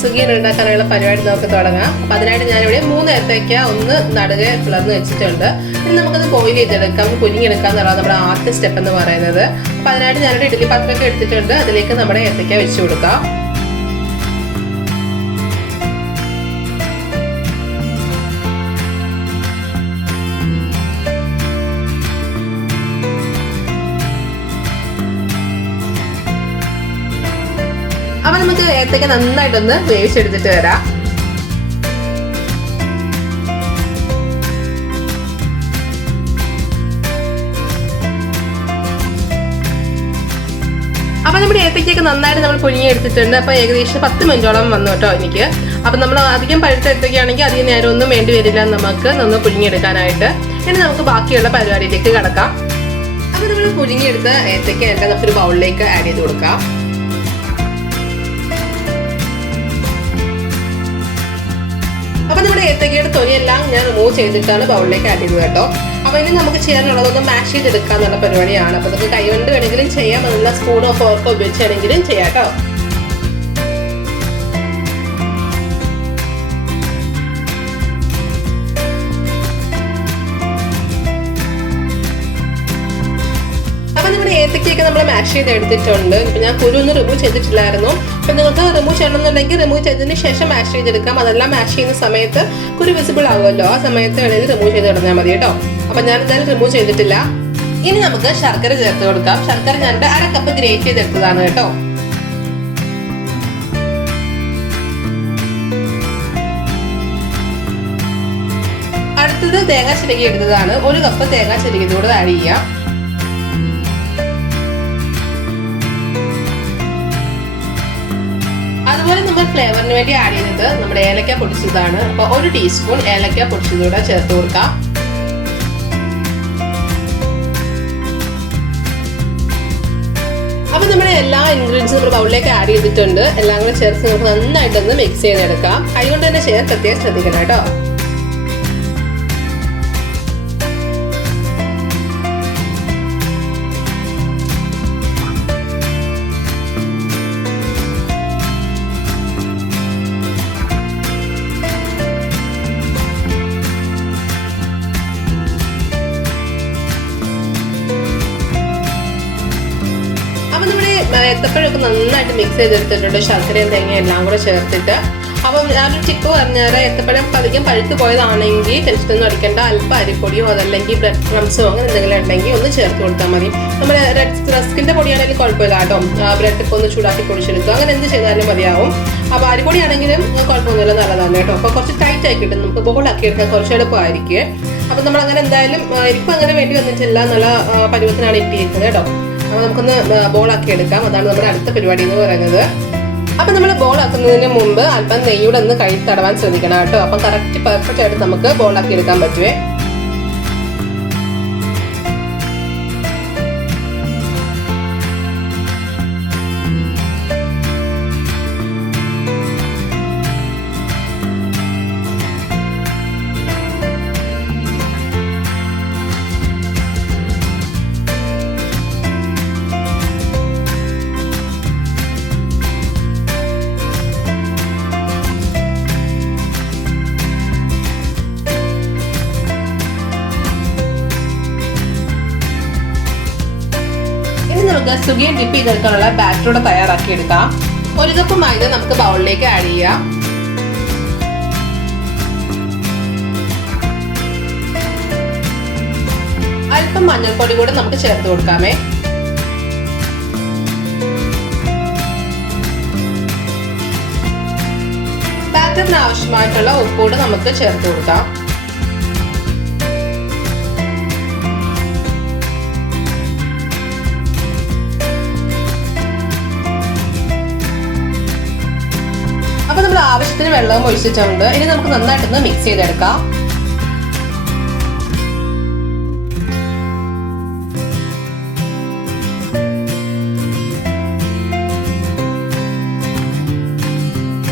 സുഖിയൻ ഉണ്ടാക്കാനുള്ള പരിപാടി നമുക്ക് തുടങ്ങാം. അപ്പോൾ അതിനായിട്ട് ഞാനിവിടെ 3 ഏത്തയ്ക്ക ഒന്ന് നടുകെ പിളർന്ന് വെച്ചിട്ടുണ്ട്. ഇനി നമുക്കത് ബോയിൽ ചെയ്തെടുക്കാം, കുഞ്ഞിയെടുക്കാം എന്നുള്ളത് നമ്മുടെ ആദ്യത്തെ സ്റ്റെപ്പ് എന്ന് പറയുന്നത്. അപ്പോൾ അതിനായിട്ട് ഞാനൊരു ഇഡ്ഡലി പാത്രമൊക്കെ എടുത്തിട്ടുണ്ട്. അതിലേക്ക് നമ്മുടെ ഏത്തയ്ക്ക വെച്ച് കൊടുക്കാം. അപ്പൊ നമുക്ക് ഏത്തയ്ക്ക നന്നായിട്ടൊന്ന് വേവിച്ചെടുത്തിട്ട് വരാം. അപ്പൊ നമ്മുടെ ഏത്തയ്ക്കൊക്കെ നന്നായിട്ട് നമ്മൾ പുഴുങ്ങിയെടുത്തിട്ടുണ്ട്. അപ്പൊ ഏകദേശം 10 മിനിറ്റോളം വന്നു കേട്ടോ എനിക്ക്. അപ്പൊ നമ്മൾ അധികം പഴുത്ത ഏത്തയ്ക്കാണെങ്കിൽ അധികം നേരം ഒന്നും വേണ്ടി വരില്ല നമുക്ക് നന്ന് പുഴുങ്ങിയെടുക്കാനായിട്ട്. ഇനി നമുക്ക് ബാക്കിയുള്ള പരിപാടിയിലേക്ക് കടക്കാം. അപ്പൊ നമ്മൾ പുഴുങ്ങിയെടുത്ത ഏത്തയ്ക്ക എല്ലാം നമുക്കൊരു ബൗളിലേക്ക് ആഡ് ചെയ്ത് കൊടുക്കാം. അപ്പൊ നമ്മുടെ ഏത്തയ്ക്കയുടെ തൊലിയെല്ലാം ഞാൻ റിമൂവ് ചെയ്തിട്ടാണ് ബൗളിലേക്ക് ആഡ് ചെയ്തത് കേട്ടോ. അപ്പൊ ഇനി നമുക്ക് ചെയ്യാനുള്ളതൊന്ന് മാഷ് ചെയ്തെടുക്കാന്നുള്ള പരിപാടിയാണ്. അപ്പൊ നമുക്ക് കൈകൊണ്ട് വേണമെങ്കിലും ചെയ്യാം, അതല്ല സ്പൂണോ ഫോർക്കോ ഉപയോഗിച്ചാണെങ്കിലും ചെയ്യാം കേട്ടോ. അപ്പൊ നമ്മുടെ ഏത്തയ്ക്കൊക്കെ നമ്മൾ മാഷ് ചെയ്ത് എടുത്തിട്ടുണ്ട്. ഇപ്പൊ ഞാൻ കുരു ഒന്നും റിമൂവ് ചെയ്തിട്ടില്ലായിരുന്നു. അപ്പൊ നിങ്ങൾക്ക് റിമൂവ് ചെയ്യണമെന്നുണ്ടെങ്കിൽ റിമൂവ് ചെയ്തതിന് ശേഷം മാഷ് ചെയ്തെടുക്കാം. അതെല്ലാം മാഷ് ചെയ്യുന്ന സമയത്ത് കുരു വിസിബിൾ ആവുമല്ലോ, ആ സമയത്ത് വേണമെങ്കിൽ റിമൂവ് ചെയ്ത് കിടന്നാൽ മതി കേട്ടോ. അപ്പൊ ഞാൻ എന്തായാലും റിമൂവ് ചെയ്തിട്ടില്ല. ഇനി നമുക്ക് ശർക്കര ചേർത്ത് കൊടുക്കാം. ശർക്കര ഞാനിവിടെ 1/2 കപ്പ് ഗ്രേറ്റ് ചെയ്തെടുത്തതാണ് കേട്ടോ. അടുത്തത് തേങ്ങ ചിരകി എടുത്തതാണ്. 1 കപ്പ് തേങ്ങ ചിരകിയതോടെ ആഡ് ചെയ്യാം. അതുപോലെ നമ്മൾ ഫ്ലേവറിന് വേണ്ടി ആഡ് ചെയ്യുന്നത് നമ്മുടെ ഏലക്ക പൊടിച്ചതാണ്. അപ്പൊ 1 ടീസ്പൂൺ ഏലക്ക പൊടിച്ചതൂടെ ചേർത്ത് കൊടുക്കാം. അപ്പൊ നമ്മുടെ എല്ലാ ഇൻഗ്രീഡിയൻസും നമ്മൾ ബൗളിലേക്ക് ആഡ് ചെയ്തിട്ടുണ്ട്. എല്ലാം കൂടെ ചേർത്ത് നമുക്ക് നന്നായിട്ടൊന്ന് മിക്സ് ചെയ്തെടുക്കാം. അതുകൊണ്ട് തന്നെ ചെയ്യാൻ പ്രത്യേകം ശ്രദ്ധിക്കണം കേട്ടോ. ഏത്തപ്പഴമൊക്കെ നന്നായിട്ട് മിക്സ് ചെയ്തെടുത്തിട്ടുണ്ട്, ശർക്കരയും തേങ്ങയും എല്ലാം കൂടെ ചേർത്തിട്ട്. അപ്പം ഞാനൊരു ടിപ്പ് പറഞ്ഞാൽ ഏത്തപ്പഴം അധികം പഴുത്ത് പോയതാണെങ്കിൽ ടെൻഷനൊന്നും അടിക്കേണ്ട. അല്പം അരിപ്പൊടിയോ അതല്ലെങ്കിൽ ബ്രെഡ് ക്രംസോ അങ്ങനെ എന്തെങ്കിലും ഉണ്ടെങ്കിൽ ഒന്ന് ചേർത്ത് കൊടുത്താൽ മതി. നമ്മുടെ റസ്കിന്റെ പൊടിയാണെങ്കിലും കുഴപ്പമില്ല കേട്ടോ. ബ്രെഡ് ഇപ്പോൾ ഒന്ന് ചൂടാക്കി പൊടിച്ചെടുക്കുക, അങ്ങനെ എന്ത് ചെയ്താലും മതിയാവും. അപ്പോൾ അരിപ്പൊടിയാണെങ്കിലും കുഴപ്പമൊന്നുമില്ല, നല്ലതാണ് കേട്ടോ. അപ്പോൾ കുറച്ച് ടൈറ്റ് ആക്കി കിട്ടും, നമുക്ക് ബോളാക്കി എടുക്കാൻ കുറച്ച് എളുപ്പമായിരിക്കും. അപ്പം നമ്മൾ അങ്ങനെ എന്തായാലും ഇപ്പം അങ്ങനെ വേണ്ടി വന്നിട്ടില്ല, നല്ല പരുവത്തിനാണ് ഇട്ടിരിക്കുന്നത് കേട്ടോ. അപ്പോൾ നമുക്കൊന്ന് ബോളാക്കി എടുക്കാം. അതാണ് നമ്മുടെ അടുത്ത പരിപാടി എന്ന് പറയുന്നത്. അപ്പം നമ്മൾ ബോളാക്കുന്നതിന് മുമ്പ് അല്പം നെയ്യൂടെ ഒന്ന് കൈ തടവാൻ ശ്രദ്ധിക്കണം കേട്ടോ. അപ്പം കറക്റ്റ് പെർഫെക്റ്റ് ആയിട്ട് നമുക്ക് ബോളാക്കി എടുക്കാൻ പറ്റുമേ. സുഖിയൻ ഡിപ്പ് ചെയ്തെടുക്കാനുള്ള ബാറ്ററോടെ തയ്യാറാക്കി എടുക്കാം. 1 കപ്പ് മൈദ നമുക്ക് ബൗളിലേക്ക് ആഡ് ചെയ്യാം. അല്പം മഞ്ഞൾപ്പൊടി കൂടെ നമുക്ക് ചേർത്ത് കൊടുക്കാമേ. ബാറ്ററിന് ആവശ്യമായിട്ടുള്ള ഉപ്പൂടെ നമുക്ക് ചേർത്ത് കൊടുക്കാം. അപ്പൊ നമ്മൾ ആവശ്യത്തിന് വെള്ളവും ഒഴിച്ചിട്ടുണ്ട്. ഇനി നമുക്ക് നന്നായിട്ടൊന്ന് മിക്സ് ചെയ്തെടുക്കാം.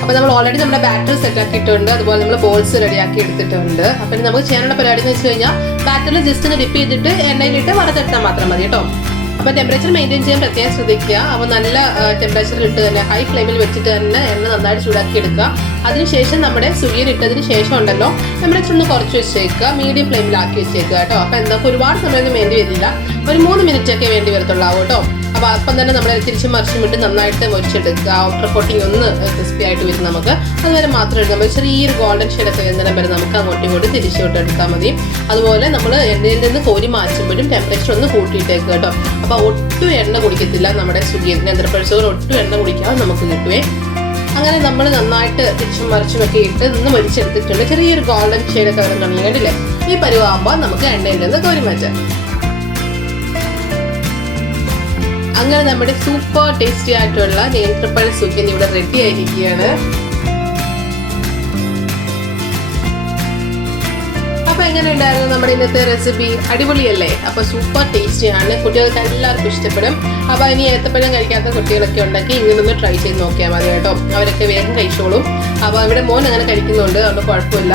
അപ്പോൾ നമ്മൾ ഓൾറെഡി നമ്മുടെ ബാറ്റർ സെറ്റ് ആക്കിയിട്ടുണ്ട്. അതുപോലെ നമ്മൾ ബോൾസ് റെഡിയാക്കി എടുത്തിട്ടുണ്ട്. അപ്പോൾ നമുക്ക് ചെയ്യാനുള്ള പരിപാടി എന്ന് വെച്ച് കഴിഞ്ഞാൽ ബാറ്ററിൽ ജസ്റ്റ് ഒന്ന് ഡിപ്പ് ചെയ്തിട്ട് എണ്ണയിലിട്ട് വറുത്തെടുത്താൽ മാത്രം മതി കേട്ടോ. അപ്പോൾ ടെമ്പറേച്ചർ മെയിൻറ്റെയിൻ ചെയ്യാൻ പ്രത്യേകം ശ്രദ്ധിക്കുക. അപ്പോൾ നല്ല ടെമ്പറേച്ചറിൽ ഇട്ട് തന്നെ ഹൈ ഫ്ലെയിമിൽ വെച്ചിട്ട് തന്നെ എണ്ണ നന്നായിട്ട് ചൂടാക്കി എടുക്കുക. അതിനുശേഷം നമ്മുടെ സുഖിയൻ ഇട്ടതിന് ശേഷം ഉണ്ടല്ലോ ടെമ്പറേച്ചർ ഒന്ന് കുറച്ച് വെച്ചേക്കുക, മീഡിയം ഫ്ലെയിമിലാക്കി വെച്ചേക്കുക കേട്ടോ. അപ്പോൾ എന്തൊക്കെ ഒരുപാട് സമയമൊന്നും വേണ്ടി വരില്ല, ഒരു 3 മിനിറ്റൊക്കെ വേണ്ടി വരത്തുള്ളൂ കേട്ടോ. അപ്പോൾ അപ്പം തന്നെ നമ്മൾ തിരിച്ചും മറിച്ചും വിട്ട് നന്നായിട്ട് മുരിച്ചെടുക്കുക. ഔട്ടർ കോട്ടിങ് ഒന്ന് ക്രിസ്പി ആയിട്ട് വരും. നമുക്ക് അതുവരെ മാത്രം എടുക്കാം. ചെറിയൊരു ഗോൾഡൻ ഷെയ്ഡൊക്കെ വരുന്നതിന് വരെ നമുക്ക് അങ്ങോട്ടും ഇങ്ങോട്ടും തിരിച്ചോട്ട് എടുത്താൽ മതി. അതുപോലെ നമ്മൾ എണ്ണയിൽ നിന്ന് കോരി മാറ്റുമ്പോഴും ടെമ്പറേച്ചർ ഒന്ന് കൂട്ടിയിട്ടേക്കുക കേട്ടോ. അപ്പോൾ ഒട്ടും എണ്ണ കുടിക്കത്തില്ല നമ്മുടെ സുഖിയൻ. നേന്ത്രപ്പഴച്ചോറ് ഒട്ടും എണ്ണ കുടിക്കാതെ നമുക്ക് കിട്ടുവേ. അങ്ങനെ നമ്മൾ നന്നായിട്ട് തിരിച്ചും മറിച്ചുമൊക്കെ ഇട്ട് നിന്ന് മരിച്ചെടുത്തിട്ടുണ്ട്. ചെറിയൊരു ഗോൾഡൻ ഷെയ്ഡൊക്കെ വരാൻ തുടങ്ങി കണ്ടില്ലേ. ഈ പരുവാകുമ്പോൾ നമുക്ക് എണ്ണയിൽ നിന്ന് കോരി മാറ്റാം. അങ്ങനെ നമ്മുടെ സൂപ്പർ ടേസ്റ്റി ആയിട്ടുള്ള നേന്ത്രപ്പഴ സുഖിയൻ ഇവിടെ റെഡി ആയിരിക്കുകയാണ്. അപ്പൊ എങ്ങനെ ഉണ്ടായിരുന്നു നമ്മുടെ ഇന്നത്തെ റെസിപ്പി? അടിപൊളിയല്ലേ? അപ്പൊ സൂപ്പർ ടേസ്റ്റിയാണ്, കുട്ടികൾക്ക് എല്ലാവർക്കും ഇഷ്ടപ്പെടും. അപ്പൊ ഇനി ഏത്തപ്പഴം കഴിക്കാത്ത കുട്ടികളൊക്കെ ഉണ്ടെങ്കിൽ ഇങ്ങനൊന്ന് ട്രൈ ചെയ്ത് നോക്കിയാൽ മതി കേട്ടോ. അവരൊക്കെ വേഗം കഴിച്ചോളും. അപ്പൊ ഇവിടെ മോൻ അങ്ങനെ കഴിക്കുന്നുണ്ട്, അതുകൊണ്ട് കുഴപ്പമില്ല.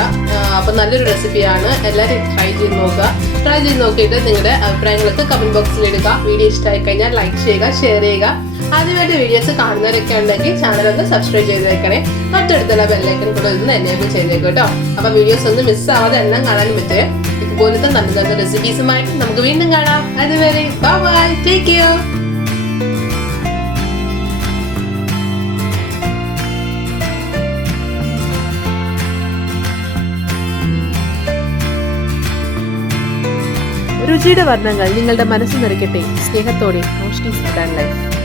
അപ്പൊ നല്ലൊരു റെസിപ്പിയാണ്, എല്ലാവരും ട്രൈ ചെയ്ത് നോക്കുക. ട്രൈ ചെയ്ത് നോക്കിയിട്ട് നിങ്ങളുടെ അഭിപ്രായങ്ങളൊക്കെ കമന്റ് ബോക്സിൽ ഇടുക. വീഡിയോ ഇഷ്ടമായി കഴിഞ്ഞാൽ ലൈക്ക് ചെയ്യുക, ഷെയർ ചെയ്യുക. ആദ്യമായിട്ട് വീഡിയോസ് കാണുന്നവരൊക്കെ ഉണ്ടെങ്കിൽ ചാനൽ ഒന്ന് സബ്സ്ക്രൈബ് ചെയ്ത് വെക്കണേ. തൊട്ടടുത്തുള്ള ബെല്ലൈക്കൺ കൂടെ ഒന്ന് എനേബിൾ ചെയ്തേക്കും കേട്ടോ. അപ്പൊ വീഡിയോസ് ഒന്നും മിസ്സാവാതെ എല്ലാം കാണാനും പറ്റേ. ഇതുപോലത്തെ നല്ല നല്ല റെസിപ്പീസുമായിട്ട് നമുക്ക് വീണ്ടും കാണാം. അതുവരെ ബൈ, ടേക്ക് കെയർ. രുചിയുടെ വർണ്ണങ്ങൾ നിങ്ങളുടെ മനസ്സ് നിറയ്ക്കട്ടെ. സ്നേഹത്തോടെ റോഷ്നി ഫുഡ് ആൻഡ് ലൈഫ്.